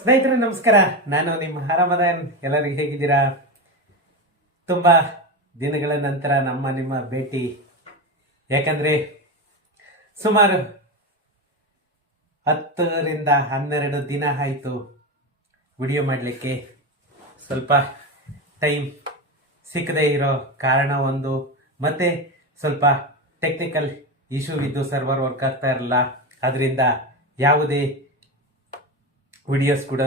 ಸ್ನೇಹಿತರೆ ನಮಸ್ಕಾರ. ನಾನು ನಿಮ್ಮ ಹರಮದನ್. ಎಲ್ಲರಿಗೂ ಹೇಗಿದ್ದೀರಾ? ತುಂಬ ದಿನಗಳ ನಂತರ ನಿಮ್ಮ ಭೇಟಿ. ಯಾಕಂದರೆ ಸುಮಾರು 10ರಿಂದ 12 ದಿನ ಆಯಿತು ವಿಡಿಯೋ ಮಾಡಲಿಕ್ಕೆ. ಸ್ವಲ್ಪ ಟೈಮ್ ಸಿಕ್ಕದೇ ಇರೋ ಕಾರಣ ಒಂದು, ಮತ್ತು ಸ್ವಲ್ಪ ಟೆಕ್ನಿಕಲ್ ಇಶ್ಯೂ ಇದ್ದು ಸರ್ವರ್ ವರ್ಕ್ ಆಗ್ತಾ ಇರಲ್ಲ. ಅದರಿಂದ ಯಾವುದೇ ವಿಡಿಯೋಸ್ ಕೂಡ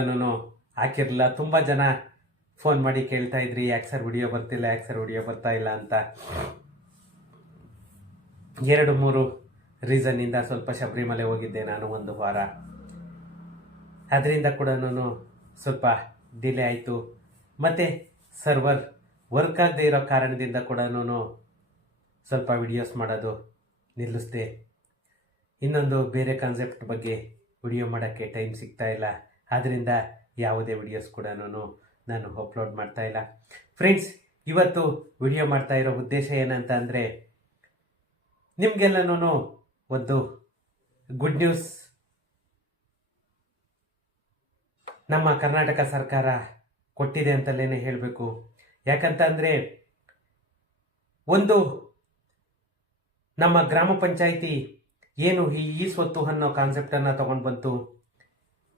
ಹಾಕಿರಲಿಲ್ಲ. ತುಂಬ ಜನ ಫೋನ್ ಮಾಡಿ ಕೇಳ್ತಾ ಇದ್ರಿ, ಯಾಕೆ ಸರ್ ವಿಡಿಯೋ ಬರ್ತಿಲ್ಲ, ಯಾಕೆ ಸರ್ ವಿಡಿಯೋ ಬರ್ತಾ ಇಲ್ಲ ಅಂತ. 2-3 ರೀಸನ್ನಿಂದ ಸ್ವಲ್ಪ ಶಬರಿಮಲೆ ಹೋಗಿದ್ದೆ ನಾನು ಒಂದು ವಾರ. ಅದರಿಂದ ಕೂಡ ಸ್ವಲ್ಪ ಡಿಲೇ ಆಯಿತು. ಮತ್ತು ಸರ್ವರ್ ವರ್ಕ್ ಆಗದೆ ಇರೋ ಕಾರಣದಿಂದ ಕೂಡ ಸ್ವಲ್ಪ ವಿಡಿಯೋಸ್ ಮಾಡೋದು ನಿಲ್ಲಿಸ್ದೆ. ಇನ್ನೊಂದು ಬೇರೆ ಕಾನ್ಸೆಪ್ಟ್ ಬಗ್ಗೆ ವಿಡಿಯೋ ಮಾಡೋಕ್ಕೆ ಟೈಮ್ ಸಿಗ್ತಾ ಇಲ್ಲ. ಆದ್ದರಿಂದ ಯಾವುದೇ ವಿಡಿಯೋಸ್ ಕೂಡ ನಾನು ಅಪ್ಲೋಡ್ ಮಾಡ್ತಾ ಇಲ್ಲ. ಫ್ರೆಂಡ್ಸ್, ಇವತ್ತು ವಿಡಿಯೋ ಮಾಡ್ತಾ ಇರೋ ಉದ್ದೇಶ ಏನಂತ ಅಂದರೆ, ನಿಮಗೆಲ್ಲನೂ ಒಂದು ಗುಡ್ ನ್ಯೂಸ್ ನಮ್ಮ ಕರ್ನಾಟಕ ಸರ್ಕಾರ ಕೊಟ್ಟಿದೆ ಅಂತಲೇ ಹೇಳಬೇಕು. ಯಾಕಂತ ಅಂದರೆ, ಒಂದು ನಮ್ಮ ಗ್ರಾಮ ಪಂಚಾಯಿತಿ ಏನು ಈ ಸ್ವತ್ತು ಅನ್ನೋ ಕಾನ್ಸೆಪ್ಟನ್ನು ತಗೊಂಡು ಬಂತು.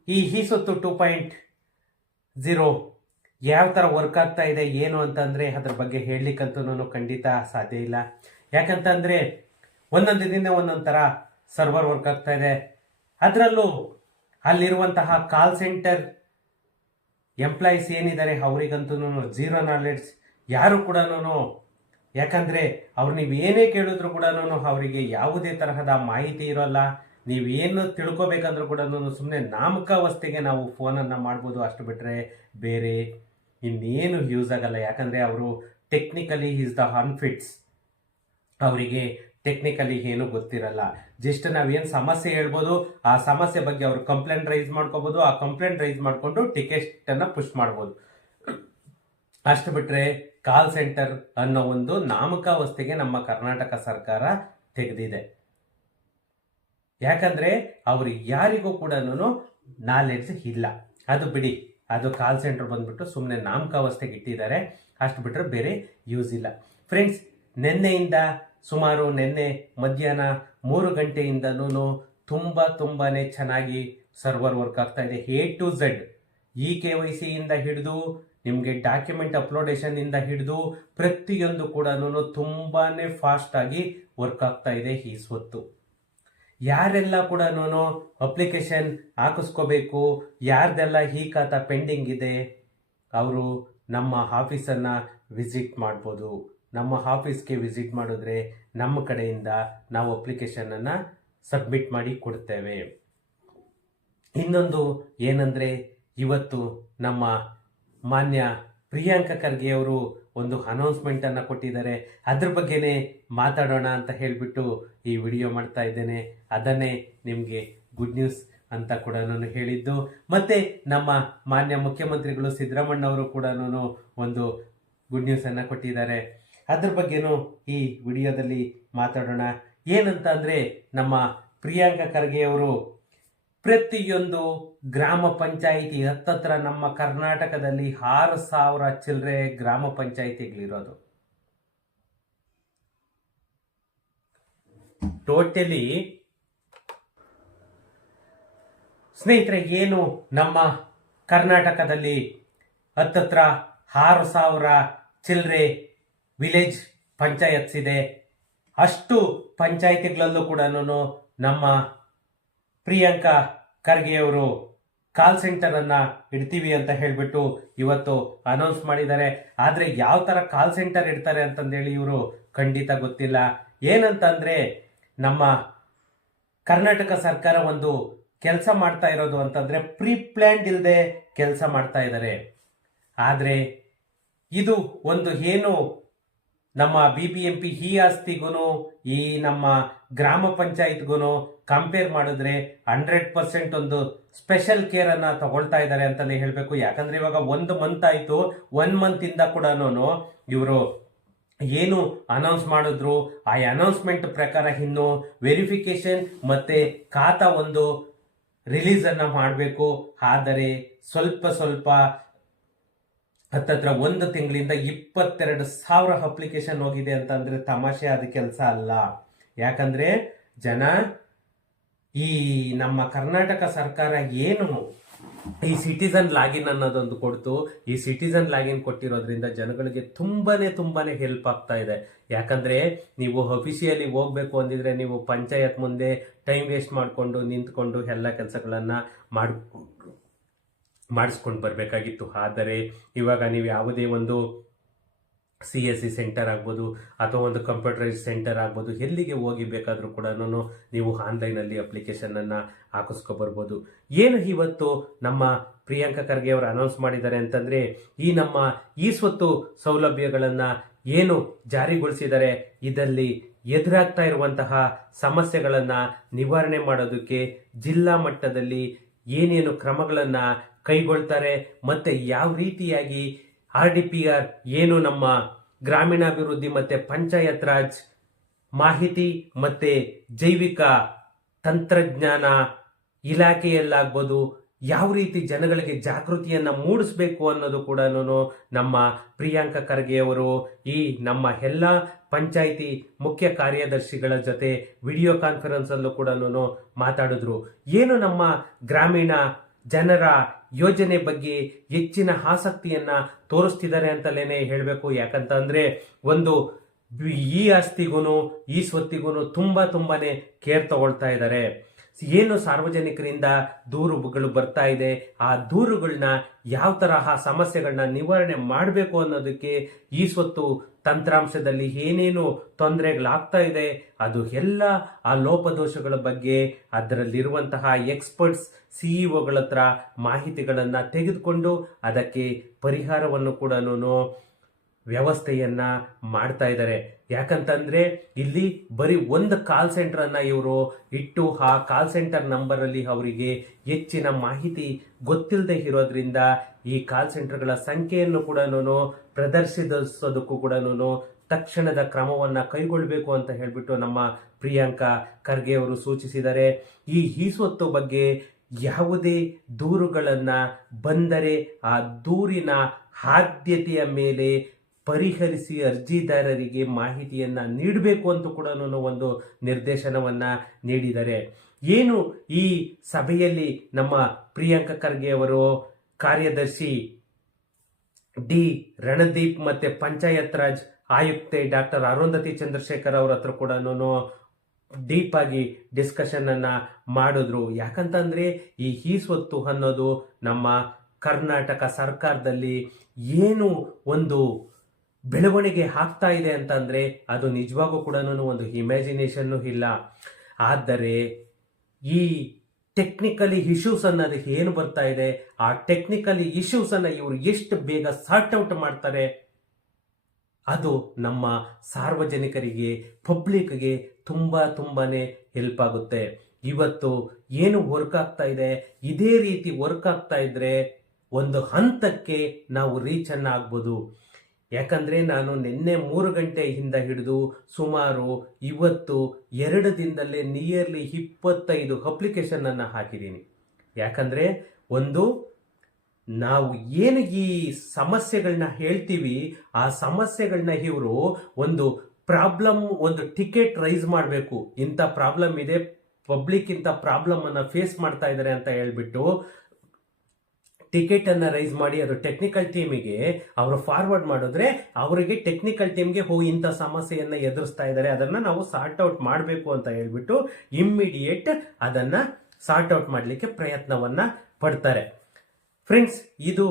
ಈ ಸ್ವತ್ತು 2.0 ಯಾವ ಥರ ವರ್ಕ್ ಆಗ್ತಾ ಇದೆ ಏನು ಅಂತಂದರೆ, ಅದ್ರ ಬಗ್ಗೆ ಹೇಳಲಿಕ್ಕಂತೂ ಖಂಡಿತ ಸಾಧ್ಯ ಇಲ್ಲ. ಯಾಕಂತಂದರೆ ಒಂದೊಂದು ದಿನ ಒಂದೊಂದು ಥರ ಸರ್ವರ್ ವರ್ಕ್ ಆಗ್ತಾ ಇದೆ. ಅದರಲ್ಲೂ ಅಲ್ಲಿರುವಂತಹ ಕಾಲ್ ಸೆಂಟರ್ ಎಂಪ್ಲಾಯೀಸ್ ಏನಿದ್ದಾರೆ ಅವರಿಗಂತೂ ಝೀರೋ ನಾಲೆಡ್ಜ್. ಯಾರು ಕೂಡ, ಯಾಕಂದರೆ ಅವ್ರು ನೀವು ಏನೇ ಕೇಳಿದ್ರು ಕೂಡ ಅವರಿಗೆ ಯಾವುದೇ ತರಹದ ಮಾಹಿತಿ ಇರೋಲ್ಲ. ನೀವೇನು ತಿಳ್ಕೊಬೇಕಂದ್ರೂ ಕೂಡ ಸುಮ್ಮನೆ ನಾಮಕಾವಸ್ಥೆಗೆ ನಾವು ಫೋನನ್ನು ಮಾಡ್ಬೋದು. ಅಷ್ಟು ಬಿಟ್ಟರೆ ಬೇರೆ ಇನ್ನೇನು ಯೂಸ್ ಆಗಲ್ಲ. ಯಾಕಂದರೆ ಅವರು ಟೆಕ್ನಿಕಲಿ ಈಸ್ ದ ಅನ್ಫಿಟ್ಸ್. ಅವರಿಗೆ ಟೆಕ್ನಿಕಲಿ ಏನೂ ಗೊತ್ತಿರಲ್ಲ. ಜಸ್ಟ್ ನಾವೇನು ಸಮಸ್ಯೆ ಹೇಳ್ಬೋದು, ಆ ಸಮಸ್ಯೆ ಬಗ್ಗೆ ಅವರು ಕಂಪ್ಲೇಂಟ್ ರೈಸ್ ಮಾಡ್ಕೋಬೋದು. ಆ ಕಂಪ್ಲೇಂಟ್ ರೈಸ್ ಮಾಡಿಕೊಂಡು ಟಿಕೆಟನ್ನು ಪುಷ್ ಮಾಡ್ಬೋದು. ಅಷ್ಟು ಬಿಟ್ಟರೆ ಕಾಲ್ ಸೆಂಟರ್ ಅನ್ನೋ ಒಂದು ನಾಮಕಾವಸ್ಥೆಗೆ ನಮ್ಮ ಕರ್ನಾಟಕ ಸರ್ಕಾರ ತೆಗೆದಿದೆ. ಯಾಕಂದರೆ ಅವರು ಯಾರಿಗೂ ಕೂಡ ನಾಲೆಡ್ಜ್ ಇಲ್ಲ. ಅದು ಬಿಡಿ, ಅದು ಕಾಲ್ ಸೆಂಟರ್ ಬಂದ್ಬಿಟ್ಟು ಸುಮ್ಮನೆ ನಾಮಕಾವಸ್ಥೆಗೆ ಇಟ್ಟಿದ್ದಾರೆ. ಅಷ್ಟು ಬಿಟ್ಟರೆ ಬೇರೆ ಯೂಸ್ ಇಲ್ಲ. ಫ್ರೆಂಡ್ಸ್, ನಿನ್ನೆ ಮಧ್ಯಾಹ್ನ 3 ಗಂಟೆಯಿಂದನೂ ತುಂಬಾ ಚೆನ್ನಾಗಿ ಸರ್ವರ್ ವರ್ಕ್ ಆಗ್ತಾ ಇದೆ. A to Z, KYC ಇಂದ ಹಿಡಿದು ನಿಮಗೆ ಡಾಕ್ಯುಮೆಂಟ್ ಅಪ್ಲೋಡೇಷನ್ ಇಂದ ಹಿಡಿದು ಪ್ರತಿಯೊಂದು ಕೂಡ ತುಂಬಾನೇ ಫಾಸ್ಟ್ ಆಗಿ ವರ್ಕ್ ಆಗ್ತಾ ಇದೆ ಈ ಸ್ವತ್ತು. ಯಾರೆಲ್ಲ ಕೂಡ ಅಪ್ಲಿಕೇಶನ್ ಹಾಕಿಸ್ಕೋಬೇಕು, ಯಾರ್ದೆಲ್ಲ ಈ ಖಾತಾ ಪೆಂಡಿಂಗ್ ಇದೆ, ಅವರು ನಮ್ಮ ಆಫೀಸನ್ನು ವಿಸಿಟ್ ಮಾಡ್ಬೋದು. ನಮ್ಮ ಆಫೀಸ್ಗೆ ವಿಸಿಟ್ ಮಾಡಿದ್ರೆ ನಮ್ಮ ಕಡೆಯಿಂದ ನಾವು ಅಪ್ಲಿಕೇಶನನ್ನು ಸಬ್ಮಿಟ್ ಮಾಡಿ ಕೊಡ್ತೇವೆ. ಇನ್ನೊಂದು ಏನಂದರೆ, ಇವತ್ತು ನಮ್ಮ ಮಾನ್ಯ ಪ್ರಿಯಾಂಕಾ ಖರ್ಗೆ ಅವರು ಒಂದು ಅನೌನ್ಸ್ಮೆಂಟನ್ನು ಕೊಟ್ಟಿದ್ದಾರೆ. ಅದ್ರ ಬಗ್ಗೆನೇ ಮಾತಾಡೋಣ ಅಂತ ಹೇಳಿಬಿಟ್ಟು ಈ ವಿಡಿಯೋ ಮಾಡ್ತಾ ಇದ್ದೇನೆ. ಅದನ್ನೇ ನಿಮಗೆ ಗುಡ್ ನ್ಯೂಸ್ ಅಂತ ಕೂಡ ನಾನು ಹೇಳಿದ್ದು. ಮತ್ತು ನಮ್ಮ ಮಾನ್ಯ ಮುಖ್ಯಮಂತ್ರಿಗಳು ಸಿದ್ದರಾಮಣ್ಣವರು ಕೂಡ ಒಂದು ಗುಡ್ ನ್ಯೂಸನ್ನು ಕೊಟ್ಟಿದ್ದಾರೆ. ಅದ್ರ ಬಗ್ಗೆನೂ ಈ ವಿಡಿಯೋದಲ್ಲಿ ಮಾತಾಡೋಣ. ಏನಂತ ಅಂದರೆ, ನಮ್ಮ ಪ್ರಿಯಾಂಕಾ ಖರ್ಗೆ ಅವರು ಪ್ರತಿಯೊಂದು ಗ್ರಾಮ ಪಂಚಾಯಿತಿ ಹತ್ತತ್ರ ನಮ್ಮ ಕರ್ನಾಟಕದಲ್ಲಿ 6,000 ಚಿಲ್ಲರೆ ಗ್ರಾಮ ಪಂಚಾಯಿತಿಗಳಿರೋದು. ಟೋಟಲಿ ಸ್ನೇಹಿತರೆ, ಏನು ನಮ್ಮ ಕರ್ನಾಟಕದಲ್ಲಿ ಹತ್ತತ್ರ 6,000 ಚಿಲ್ಲರೆ ವಿಲೇಜ್ ಪಂಚಾಯತ್ಸ್ ಇದೆ. ಅಷ್ಟು ಪಂಚಾಯಿತಿಗಳಲ್ಲೂ ಕೂಡ ನಮ್ಮ ಪ್ರಿಯಾಂಕಾ ಖರ್ಗೆಯವರು ಕಾಲ್ ಸೆಂಟರನ್ನು ಇಡ್ತೀವಿ ಅಂತ ಹೇಳಿಬಿಟ್ಟು ಇವತ್ತು ಅನೌನ್ಸ್ ಮಾಡಿದ್ದಾರೆ. ಆದರೆ ಯಾವ ಥರ ಕಾಲ್ ಸೆಂಟರ್ ಇಡ್ತಾರೆ ಅಂತಂದೇಳಿ ಇವರು ಖಂಡಿತ ಗೊತ್ತಿಲ್ಲ. ಏನಂತಂದರೆ, ನಮ್ಮ ಕರ್ನಾಟಕ ಸರ್ಕಾರ ಒಂದು ಕೆಲಸ ಮಾಡ್ತಾ ಇರೋದು ಅಂತಂದರೆ ಪ್ರೀ ಪ್ಲ್ಯಾನ್ಡ್ ಇಲ್ಲದೆ ಕೆಲಸ ಮಾಡ್ತಾ ಇದ್ದಾರೆ. ಆದರೆ ಇದು ಒಂದು ಏನು ನಮ್ಮ BBMP ಈ ಆಸ್ತಿಗೂ ಈ ನಮ್ಮ ಗ್ರಾಮ ಪಂಚಾಯತ್ಗೂ ಕಂಪೇರ್ ಮಾಡಿದ್ರೆ 100% ಒಂದು ಸ್ಪೆಷಲ್ ಕೇರನ್ನು ತಗೊಳ್ತಾ ಇದ್ದಾರೆ ಅಂತಲೇ ಹೇಳಬೇಕು. ಯಾಕಂದರೆ ಇವಾಗ 1 ಮಂತ್ ಆಯಿತು. 1 ಮಂತಿಂದ ಕೂಡ ಇವರು ಏನು ಅನೌನ್ಸ್ ಮಾಡಿದ್ರು, ಆ ಅನೌನ್ಸ್ಮೆಂಟ್ ಪ್ರಕಾರ ಇನ್ನು ವೆರಿಫಿಕೇಶನ್ ಮತ್ತು ಖಾತಾ ಒಂದು ರಿಲೀಸ್ ಅನ್ನ ಮಾಡಬೇಕು. ಆದರೆ ಸ್ವಲ್ಪ ಹತ್ತತ್ರ 1 ತಿಂಗಳಿಂದ 22,000 ಅಪ್ಲಿಕೇಶನ್ ಹೋಗಿದೆ ಅಂತಂದ್ರೆ ತಮಾಷೆ ಆದ ಕೆಲಸ ಅಲ್ಲ. ಯಾಕಂದ್ರೆ ಜನ ಈ ನಮ್ಮ ಕರ್ನಾಟಕ ಸರ್ಕಾರ ಏನು ಈ ಸಿಟಿಸನ್ ಲಾಗಿನ್ ಅನ್ನೋದೊಂದು ಕೊಡ್ತು. ಈ ಸಿಟಿಸನ್ ಲಾಗಿನ್ ಕೊಟ್ಟಿರೋದ್ರಿಂದ ಜನಗಳಿಗೆ ತುಂಬಾನೇ ಹೆಲ್ಪ್ ಆಗ್ತಾ ಇದೆ. ಯಾಕಂದ್ರೆ ನೀವು ಅಫಿಷಿಯಲಿ ಹೋಗ್ಬೇಕು ಅಂದಿದ್ರೆ ನೀವು ಪಂಚಾಯತ್ ಮುಂದೆ ಟೈಮ್ ವೇಸ್ಟ್ ಮಾಡಿಕೊಂಡು ನಿಂತ್ಕೊಂಡು ಎಲ್ಲ ಕೆಲಸಗಳನ್ನ ಮಾಡಿಸ್ಕೊಂಡು ಬರಬೇಕಾಗಿತ್ತು. ಆದರೆ ಇವಾಗ ನೀವು ಯಾವುದೇ ಒಂದು CSC ಸೆಂಟರ್ ಆಗ್ಬೋದು ಅಥವಾ ಒಂದು ಕಂಪ್ಯೂಟರೈಸ್ ಸೆಂಟರ್ ಆಗ್ಬೋದು, ಎಲ್ಲಿಗೆ ಹೋಗಿ ಬೇಕಾದರೂ ಕೂಡ ನೀವು ಆನ್ಲೈನಲ್ಲಿ ಅಪ್ಲಿಕೇಶನನ್ನು ಹಾಕಿಸ್ಕೊಬರ್ಬೋದು. ಏನು ಇವತ್ತು ನಮ್ಮ ಪ್ರಿಯಾಂಕಾ ಖರ್ಗೆ ಅವರು ಅನೌನ್ಸ್ ಮಾಡಿದ್ದಾರೆ ಅಂತಂದರೆ, ಈ ನಮ್ಮ ಈ ಸ್ವತ್ತು ಸೌಲಭ್ಯಗಳನ್ನು ಏನು ಜಾರಿಗೊಳಿಸಿದ್ದಾರೆ, ಇದರಲ್ಲಿ ಎದುರಾಗ್ತಾ ಇರುವಂತಹ ಸಮಸ್ಯೆಗಳನ್ನು ನಿವಾರಣೆ ಮಾಡೋದಕ್ಕೆ ಜಿಲ್ಲಾ ಮಟ್ಟದಲ್ಲಿ ಏನೇನು ಕ್ರಮಗಳನ್ನು ಕೈಗೊಳ್ತಾರೆ ಮತ್ತು ಯಾವ ರೀತಿಯಾಗಿ RDPR ಏನು ನಮ್ಮ ಗ್ರಾಮೀಣಾಭಿವೃದ್ಧಿ ಮತ್ತು ಪಂಚಾಯತ್ ರಾಜ್ ಮಾಹಿತಿ ಮತ್ತು ಜೈವಿಕ ತಂತ್ರಜ್ಞಾನ ಇಲಾಖೆಯಲ್ಲಾಗ್ಬೋದು ಯಾವ ರೀತಿ ಜನಗಳಿಗೆ ಜಾಗೃತಿಯನ್ನು ಮೂಡಿಸಬೇಕು ಅನ್ನೋದು ಕೂಡ ನಮ್ಮ ಪ್ರಿಯಾಂಕಾ ಖರ್ಗೆ ಅವರು ಈ ನಮ್ಮ ಎಲ್ಲ ಪಂಚಾಯಿತಿ ಮುಖ್ಯ ಕಾರ್ಯದರ್ಶಿಗಳ ಜೊತೆ ವಿಡಿಯೋ ಕಾನ್ಫರೆನ್ಸ್ ಅಲ್ಲೂ ಕೂಡ ಮಾತಾಡಿದ್ರು. ಏನು ನಮ್ಮ ಗ್ರಾಮೀಣ ಜನರ ಯೋಜನೆ ಬಗ್ಗೆ ಹೆಚ್ಚಿನ ಆಸಕ್ತಿಯನ್ನ ತೋರಿಸ್ತಿದ್ದಾರೆ ಅಂತಲೇ ಹೇಳಬೇಕು. ಯಾಕಂತಂದ್ರೆ ಒಂದು ಈ ಆಸ್ತಿಗೂ ಈ ಸ್ವತ್ತಿಗೂ ತುಂಬಾನೇ ಕೇರ್ ತಗೊಳ್ತಾ ಇದ್ದಾರೆ. ಏನು ಸಾರ್ವಜನಿಕರಿಂದ ದೂರುಗಳು ಬರ್ತಾ ಇದೆ, ಆ ದೂರುಗಳನ್ನ ಯಾವ ತರಹ ಸಮಸ್ಯೆಗಳನ್ನ ನಿವಾರಣೆ ಮಾಡಬೇಕು ಅನ್ನೋದಕ್ಕೆ ಈ ಸ್ವತ್ತು ತಂತ್ರಾಂಶದಲ್ಲಿ ಏನೇನು ತೊಂದರೆಗಳಾಗ್ತಾ ಇದೆ ಅದು ಎಲ್ಲ ಆ ಲೋಪದೋಷಗಳ ಬಗ್ಗೆ ಅದರಲ್ಲಿರುವಂತಹ ಎಕ್ಸ್ಪರ್ಟ್ಸ್ CEO ಹತ್ರ ಮಾಹಿತಿಗಳನ್ನು ತೆಗೆದುಕೊಂಡು ಅದಕ್ಕೆ ಪರಿಹಾರವನ್ನು ಕೂಡ ವ್ಯವಸ್ಥೆಯನ್ನ ಮಾಡ್ತಾ ಇದ್ದಾರೆ. ಯಾಕಂತಂದ್ರೆ ಇಲ್ಲಿ ಬರೀ ಒಂದು ಕಾಲ್ ಸೆಂಟರ್ ಅನ್ನ ಇವರು ಇಟ್ಟು ಆ ಕಾಲ್ ಸೆಂಟರ್ ನಂಬರ್ ಅಲ್ಲಿ ಅವರಿಗೆ ಹೆಚ್ಚಿನ ಮಾಹಿತಿ ಗೊತ್ತಿಲ್ಲದೆ ಇರೋದ್ರಿಂದ ಈ ಕಾಲ್ ಸೆಂಟರ್ಗಳ ಸಂಖ್ಯೆಯನ್ನು ಕೂಡ ಪ್ರದರ್ಶಿಸೋದಕ್ಕೂ ಕೂಡ ತಕ್ಷಣದ ಕ್ರಮವನ್ನ ಕೈಗೊಳ್ಳಬೇಕು ಅಂತ ಹೇಳ್ಬಿಟ್ಟು ನಮ್ಮ ಪ್ರಿಯಾಂಕಾ ಖರ್ಗೆ ಅವರು ಸೂಚಿಸಿದ್ದಾರೆ. ಈ ಸ್ವತ್ತು ಬಗ್ಗೆ ಯಾವುದೇ ದೂರುಗಳನ್ನ ಬಂದರೆ ಆ ದೂರಿನ ಆದ್ಯತೆಯ ಮೇಲೆ ಪರಿಹರಿಸಿ ಅರ್ಜಿದಾರರಿಗೆ ಮಾಹಿತಿಯನ್ನ ನೀಡಬೇಕು ಅಂತ ಕೂಡ ಒಂದು ನಿರ್ದೇಶನವನ್ನ ನೀಡಿದ್ದಾರೆ. ಏನು ಈ ಸಭೆಯಲ್ಲಿ ನಮ್ಮ ಪ್ರಿಯಾಂಕಾ ಖರ್ಗೆ ಅವರು ಕಾರ್ಯದರ್ಶಿ ಡಿ ರಣದೀಪ್ ಮತ್ತೆ ಪಂಚಾಯತ್ ರಾಜ್ ಆಯುಕ್ತೆ ಡಾಕ್ಟರ್ ಅರುಂಧತಿ ಚಂದ್ರಶೇಖರ್ ಅವ್ರ ಹತ್ರ ಕೂಡ ಡೀಪ್ ಆಗಿ ಡಿಸ್ಕಷನ್ ಅನ್ನ ಮಾಡಿದ್ರು. ಯಾಕಂತಂದ್ರೆ ಈ ಸ್ವತ್ತು ಅನ್ನೋದು ನಮ್ಮ ಕರ್ನಾಟಕ ಸರ್ಕಾರದಲ್ಲಿ ಏನು ಒಂದು ಬೆಳವಣಿಗೆ ಆಗ್ತಾ ಇದೆ ಅಂತಂದ್ರೆ ಅದು ನಿಜವಾಗೂ ಕೂಡ ಒಂದು ಇಮ್ಯಾಜಿನೇಷನ್ ಇಲ್ಲ. ಆದರೆ ಈ ಟೆಕ್ನಿಕಲಿ ಇಶ್ಯೂಸ್ ಅನ್ನೋದು ಏನು ಬರ್ತಾ ಇದೆ, ಆ ಟೆಕ್ನಿಕಲಿ ಇಶ್ಯೂಸ್ ಅನ್ನ ಇವರು ಎಷ್ಟು ಬೇಗ ಸಾರ್ಟ್ ಔಟ್ ಮಾಡ್ತಾರೆ ಅದು ನಮ್ಮ ಸಾರ್ವಜನಿಕರಿಗೆ ಪಬ್ಲಿಕ್ಗೆ ತುಂಬಾನೇ ಹೆಲ್ಪ್ ಆಗುತ್ತೆ. ಇವತ್ತು ಏನು ವರ್ಕ್ ಆಗ್ತಾ ಇದೆ ಇದೇ ರೀತಿ ವರ್ಕ್ ಆಗ್ತಾ ಇದ್ರೆ ಒಂದು ಹಂತಕ್ಕೆ ನಾವು ರೀಚ್ ಅನ್ನ ಆಗ್ಬೋದು. ಯಾಕಂದ್ರೆ ನಾನು ನಿನ್ನೆ 3 ಗಂಟೆಯಿಂದ ಹಿಡಿದು ಸುಮಾರು ಇವತ್ತು 2 ದಿನದಲ್ಲೇ ನಿಯರ್ಲಿ 25 ಅಪ್ಲಿಕೇಶನ್ ಅನ್ನ ಹಾಕಿದ್ದೀನಿ. ಯಾಕಂದ್ರೆ ಒಂದು ನಾವು ಏನು ಈ ಸಮಸ್ಯೆಗಳನ್ನ ಹೇಳ್ತೀವಿ ಆ ಸಮಸ್ಯೆಗಳನ್ನ ಇವರು ಒಂದು ಪ್ರಾಬ್ಲಮ್ ಒಂದು ಟಿಕೆಟ್ ರೈಸ್ ಮಾಡಬೇಕು, ಇಂಥ ಪ್ರಾಬ್ಲಮ್ ಇದೆ, ಪಬ್ಲಿಕ್ ಇಂಥ ಪ್ರಾಬ್ಲಮ್ ಅನ್ನ ಫೇಸ್ ಮಾಡ್ತಾ ಇದ್ದಾರೆ ಅಂತ ಹೇಳ್ಬಿಟ್ಟು ಟಿಕೆಟ್ ಅನ್ನ ರೈಸ್ ಮಾಡಿ ಅದು ಟೆಕ್ನಿಕಲ್ ಟೀಮಿಗೆ ಅವರು ಫಾರ್ವರ್ಡ್ ಮಾಡಿದ್ರೆ ಅವರಿಗೆ ಟೆಕ್ನಿಕಲ್ ಟೀಮ್ಗೆ ಇಂಥ ಸಮಸ್ಯೆಯನ್ನ ಎದುರಿಸ್ತಾ ಇದ್ದಾರೆ, ಅದನ್ನ ನಾವು ಸಾರ್ಟ್ ಔಟ್ ಮಾಡಬೇಕು ಅಂತ ಹೇಳ್ಬಿಟ್ಟು ಇಮ್ಮಿಡಿಯೇಟ್ ಅದನ್ನ ಸಾರ್ಟ್ ಔಟ್ ಮಾಡಲಿಕ್ಕೆ ಪ್ರಯತ್ನವನ್ನ ಪಡ್ತಾರೆ. ಫ್ರೆಂಡ್ಸ್, ಇದು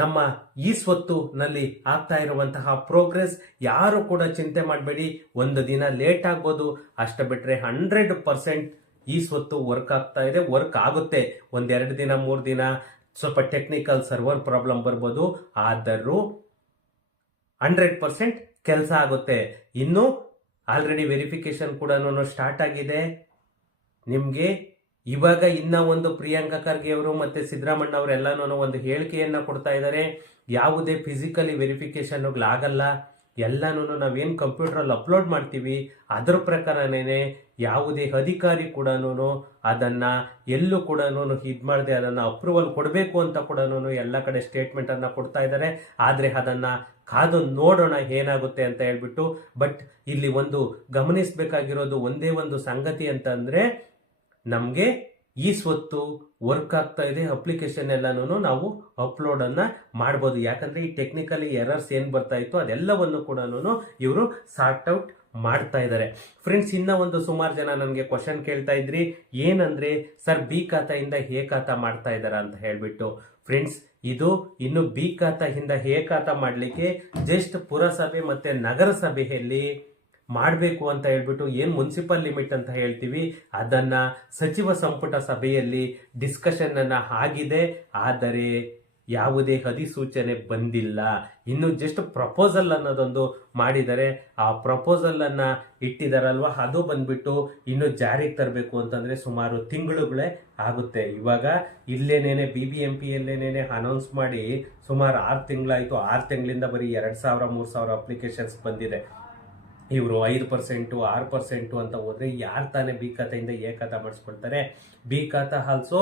ನಮ್ಮ ಈ ಸ್ವತ್ತುನಲ್ಲಿ ಆಗ್ತಾ ಇರುವಂತಹ ಪ್ರೋಗ್ರೆಸ್. ಯಾರು ಕೂಡ ಚಿಂತೆ ಮಾಡಬೇಡಿ, ಒಂದು ದಿನ ಲೇಟ್ ಆಗ್ಬೋದು, ಅಷ್ಟ ಬಿಟ್ರೆ 100% ಈ ಸ್ವತ್ತು ವರ್ಕ್ ಆಗ್ತಾ ಇದೆ, ವರ್ಕ್ ಆಗುತ್ತೆ. 1-2 ದಿನ 3 ದಿನ ಸ್ವಲ್ಪ ಟೆಕ್ನಿಕಲ್ ಸರ್ವರ್ ಪ್ರಾಬ್ಲಮ್ ಬರ್ಬೋದು, ಆದರೂ 100% ಕೆಲಸ ಆಗುತ್ತೆ. ಇನ್ನು ಆಲ್ರೆಡಿ ವೆರಿಫಿಕೇಶನ್ ಕೂಡ ಸ್ಟಾರ್ಟ್ ಆಗಿದೆ. ನಿಮ್ಗೆ ಇವಾಗ ಇನ್ನ ಒಂದು ಪ್ರಿಯಾಂಕಾ ಖರ್ಗೆ ಅವರು ಮತ್ತೆ ಸಿದ್ದರಾಮಣ್ಣ ಅವರೆಲ್ಲಾನು ಒಂದು ಹೇಳಿಕೆಯನ್ನ ಕೊಡ್ತಾ ಇದ್ದಾರೆ, ಯಾವುದೇ ಫಿಸಿಕಲಿ ವೆರಿಫಿಕೇಶನ್ ಆಗಲ್ಲ, ಎಲ್ಲನೂ ನಾವೇನು ಕಂಪ್ಯೂಟ್ರಲ್ಲಿ ಅಪ್ಲೋಡ್ ಮಾಡ್ತೀವಿ ಅದ್ರ ಪ್ರಕಾರನೇ ಯಾವುದೇ ಅಧಿಕಾರಿ ಕೂಡ ಅದನ್ನು ಎಲ್ಲೂ ಕೂಡ ಇದು ಮಾಡದೆ ಅದನ್ನು ಅಪ್ರೂವಲ್ ಕೊಡಬೇಕು ಅಂತ ಕೂಡ ಎಲ್ಲ ಕಡೆ ಸ್ಟೇಟ್ಮೆಂಟನ್ನು ಕೊಡ್ತಾ ಇದ್ದಾರೆ. ಆದರೆ ಅದನ್ನು ಕಾದು ನೋಡೋಣ ಏನಾಗುತ್ತೆ ಅಂತ ಹೇಳ್ಬಿಟ್ಟು. ಬಟ್ ಇಲ್ಲಿ ಒಂದು ಗಮನಿಸಬೇಕಾಗಿರೋದು ಒಂದೇ ಒಂದು ಸಂಗತಿ ಅಂತಂದರೆ, ನಮಗೆ ಈ ಸ್ವತ್ತು ವರ್ಕ್ ಆಗ್ತಾ ಇದೆ, ಅಪ್ಲಿಕೇಶನ್ ಎಲ್ಲನೂ ನಾವು ಅಪ್ಲೋಡನ್ನು ಮಾಡ್ಬೋದು. ಯಾಕಂದರೆ ಈ ಟೆಕ್ನಿಕಲಿ ಎರರ್ಸ್ ಏನು ಬರ್ತಾ ಇತ್ತು ಅದೆಲ್ಲವನ್ನು ಕೂಡ ಇವರು ಸಾರ್ಟ್ ಔಟ್ ಮಾಡ್ತಾ ಇದ್ದಾರೆ. ಫ್ರೆಂಡ್ಸ್, ಇನ್ನೂ ಒಂದು ಸುಮಾರು ಜನ ನನಗೆ ಕ್ವಶನ್ ಕೇಳ್ತಾ ಇದ್ರಿ, ಏನಂದರೆ ಸರ್ ಬಿ ಖಾತೆಯಿಂದ ಎ ಖಾತಾ ಮಾಡ್ತಾ ಇದ್ದಾರಾ ಅಂತ ಹೇಳ್ಬಿಟ್ಟು. ಫ್ರೆಂಡ್ಸ್, ಇದು ಇನ್ನು ಬಿ ಖಾತೆಯಿಂದ ಎ ಖಾತಾ ಮಾಡಲಿಕ್ಕೆ ಜಸ್ಟ್ ಪುರಸಭೆ ಮತ್ತು ನಗರಸಭೆಯಲ್ಲಿ ಮಾಡಬೇಕು ಅಂತ ಹೇಳ್ಬಿಟ್ಟು ಏನು ಮುನ್ಸಿಪಲ್ ಲಿಮಿಟ್ ಅಂತ ಹೇಳ್ತೀವಿ ಅದನ್ನು ಸಚಿವ ಸಂಪುಟ ಸಭೆಯಲ್ಲಿ ಡಿಸ್ಕಷನ್ ಆಗಿದೆ. ಆದರೆ ಯಾವುದೇ ಅಧಿಸೂಚನೆ ಬಂದಿಲ್ಲ. ಇನ್ನು ಜಸ್ಟ್ ಪ್ರಪೋಸಲ್ ಅನ್ನೋದೊಂದು ಮಾಡಿದ್ದಾರೆ. ಆ ಪ್ರಪೋಸಲನ್ನು ಇಟ್ಟಿದಾರಲ್ವ, ಅದು ಬಂದ್ಬಿಟ್ಟು ಇನ್ನು ಜಾರಿಗೆ ತರಬೇಕು ಅಂತಂದರೆ ಸುಮಾರು ತಿಂಗಳುಗಳೇ ಆಗುತ್ತೆ. ಇವಾಗ ಇಲ್ಲೇನೇನೆ BBMPಯಲ್ಲೇನೇನೆ ಅನೌನ್ಸ್ ಮಾಡಿ ಸುಮಾರು 6 ತಿಂಗಳಾಯಿತು. 6 ತಿಂಗಳಿಂದ ಬರೀ 2000-3000 ಅಪ್ಲಿಕೇಶನ್ಸ್ ಬಂದಿದೆ. ಇವರು 5%, 6% ಅಂತ ಹೋದರೆ ಯಾರು ತಾನೇ ಬಿ ಖಾತೆಯಿಂದ ಎ ಖಾತಾ ಮಾಡಿಸ್ಕೊಳ್ತಾರೆ? ಬಿ ಖಾತಾ also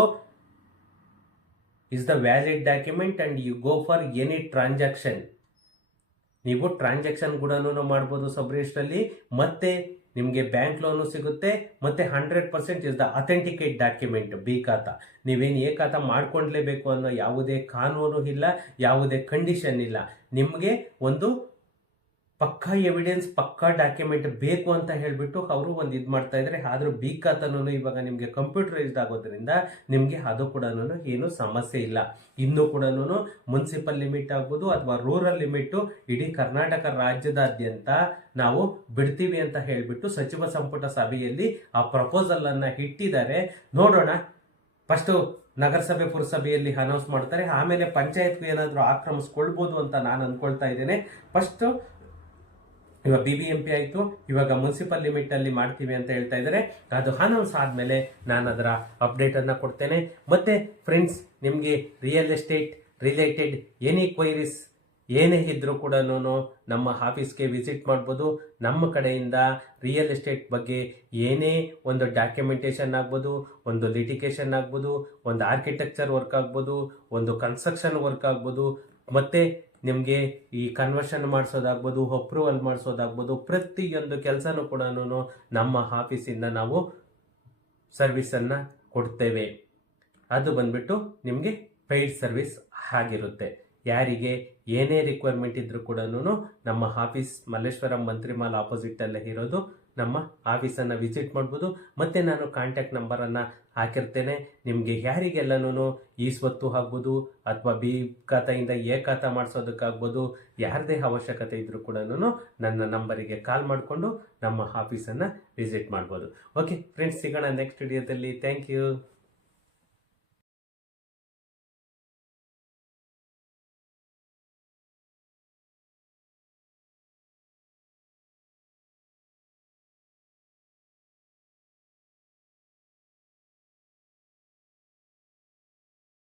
is the valid document and you go for any transaction. ನೀವು ಟ್ರಾನ್ಸಾಕ್ಷನ್ ಕೂಡ ಮಾಡ್ಬೋದು ಸಬ್ ರಿಜಿಸ್ಟ್ರಲ್ಲಿ, ಮತ್ತೆ ನಿಮಗೆ ಬ್ಯಾಂಕ್ ಲೋನು ಸಿಗುತ್ತೆ, ಮತ್ತೆ 100% is the authenticate document B ಖಾತಾ. ನೀವೇನು ಎ ಖಾತಾ ಮಾಡ್ಕೊಂಡ್ಲೇಬೇಕು ಅನ್ನೋ ಯಾವುದೇ ಕಾನೂನು ಇಲ್ಲ, ಯಾವುದೇ ಕಂಡೀಷನ್ ಇಲ್ಲ. ನಿಮಗೆ ಒಂದು ಪಕ್ಕಾ ಎವಿಡೆನ್ಸ್, ಪಕ್ಕಾ ಡಾಕ್ಯುಮೆಂಟ್ ಬೇಕು ಅಂತ ಹೇಳಿಬಿಟ್ಟು ಅವರು ಒಂದು ಇದು ಮಾಡ್ತಾ ಇದ್ದಾರೆ. ಆದರೂ ಬಿ ಖಾತಾನು ಇವಾಗ ನಿಮಗೆ ಕಂಪ್ಯೂಟರೈಸ್ಡ್ ಆಗೋದ್ರಿಂದ ನಿಮಗೆ ಅದು ಕೂಡ ಏನು ಸಮಸ್ಯೆ ಇಲ್ಲ. ಇನ್ನೂ ಕೂಡ ಮುನ್ಸಿಪಲ್ ಲಿಮಿಟ್ ಆಗ್ಬೋದು ಅಥವಾ ರೂರಲ್ ಲಿಮಿಟು ಇಡೀ ಕರ್ನಾಟಕ ರಾಜ್ಯದಾದ್ಯಂತ ನಾವು ಬಿಡ್ತೀವಿ ಅಂತ ಹೇಳಿಬಿಟ್ಟು ಸಚಿವ ಸಂಪುಟ ಸಭೆಯಲ್ಲಿ ಆ ಪ್ರಪೋಸಲನ್ನು ಇಟ್ಟಿದ್ದಾರೆ. ನೋಡೋಣ. ಫಸ್ಟು ನಗರಸಭೆ ಪುರಸಭೆಯಲ್ಲಿ ಅನೌನ್ಸ್ ಮಾಡ್ತಾರೆ, ಆಮೇಲೆ ಪಂಚಾಯತ್ಗೂ ಏನಾದರೂ ಆಕ್ರಮಿಸ್ಕೊಳ್ಬೋದು ಅಂತ ನಾನು ಅಂದ್ಕೊಳ್ತಾ ಇದ್ದೇನೆ. ಫಸ್ಟು ಇವಾಗ BBMP ಆಯಿತು, ಇವಾಗ ಮುನ್ಸಿಪಲ್ ಲಿಮಿಟಲ್ಲಿ ಮಾಡ್ತೀವಿ ಅಂತ ಹೇಳ್ತಾ ಇದ್ದಾರೆ. ಅದು ಅನೌನ್ಸ್ ಆದಮೇಲೆ ನಾನು ಅದರ ಅಪ್ಡೇಟನ್ನು ಕೊಡ್ತೇನೆ. ಮತ್ತು ಫ್ರೆಂಡ್ಸ್, ನಿಮಗೆ real estate related any queries ಏನೇ ಇದ್ದರೂ ಕೂಡ ನಮ್ಮ ಆಫೀಸ್ಗೆ ವಿಸಿಟ್ ಮಾಡ್ಬೋದು. ನಮ್ಮ ಕಡೆಯಿಂದ ರಿಯಲ್ ಎಸ್ಟೇಟ್ ಬಗ್ಗೆ ಏನೇ ಒಂದು ಡಾಕ್ಯುಮೆಂಟೇಷನ್ ಆಗ್ಬೋದು, ಒಂದು ಲಿಟಿಗೇಷನ್ ಆಗ್ಬೋದು, ಒಂದು ಆರ್ಕಿಟೆಕ್ಚರ್ ವರ್ಕ್ ಆಗ್ಬೋದು, ಒಂದು ಕನ್ಸ್ಟ್ರಕ್ಷನ್ ವರ್ಕ್ ಆಗ್ಬೋದು, ಮತ್ತು ನಿಮಗೆ ಈ ಕನ್ವರ್ಷನ್ ಮಾಡಿಸೋದಾಗ್ಬೋದು, ಅಪ್ರೂವಲ್ ಮಾಡಿಸೋದಾಗ್ಬೋದು, ಪ್ರತಿಯೊಂದು ಕೆಲಸನೂ ಕೂಡ ನಮ್ಮ ಆಫೀಸಿಂದ ನಾವು ಸರ್ವಿಸನ್ನು ಕೊಡ್ತೇವೆ. ಅದು ಬಂದ್ಬಿಟ್ಟು ನಿಮಗೆ ಪೇಯ್ಡ್ ಸರ್ವಿಸ್ ಆಗಿರುತ್ತೆ. ಯಾರಿಗೆ ಏನೇ ರಿಕ್ವೈರ್ಮೆಂಟ್ ಇದ್ರೂ ಕೂಡ ನಮ್ಮ ಆಫೀಸ್ ಮಲ್ಲೇಶ್ವರಂ ಮಂತ್ರಿ ಮಾಲ್ ಆಪೋಸಿಟಲ್ಲೇ ಇರೋದು. ನಮ್ಮ ಆಫೀಸನ್ನು ವಿಸಿಟ್ ಮಾಡ್ಬೋದು. ಮತ್ತು ನಾನು ಕಾಂಟ್ಯಾಕ್ಟ್ ನಂಬರನ್ನು ಹಾಕಿರ್ತೇನೆ. ನಿಮಗೆ ಯಾರಿಗೆಲ್ಲನೂ ಈ ಸ್ವತ್ತು ಆಗ್ಬೋದು ಅಥವಾ ಬಿ ಖಾತೆಯಿಂದ ಎ ಖಾತಾ ಮಾಡಿಸೋದಕ್ಕಾಗ್ಬೋದು, ಯಾರದೇ ಅವಶ್ಯಕತೆ ಇದ್ದರೂ ಕೂಡ ನನ್ನ ನಂಬರಿಗೆ ಕಾಲ್ ಮಾಡಿಕೊಂಡು ನಮ್ಮ ಆಫೀಸನ್ನು ವಿಸಿಟ್ ಮಾಡ್ಬೋದು. ಓಕೆ ಫ್ರೆಂಡ್ಸ್, ಸಿಗೋಣ ನೆಕ್ಸ್ಟ್ ವಿಡಿಯೋದಲ್ಲಿ. Thank you.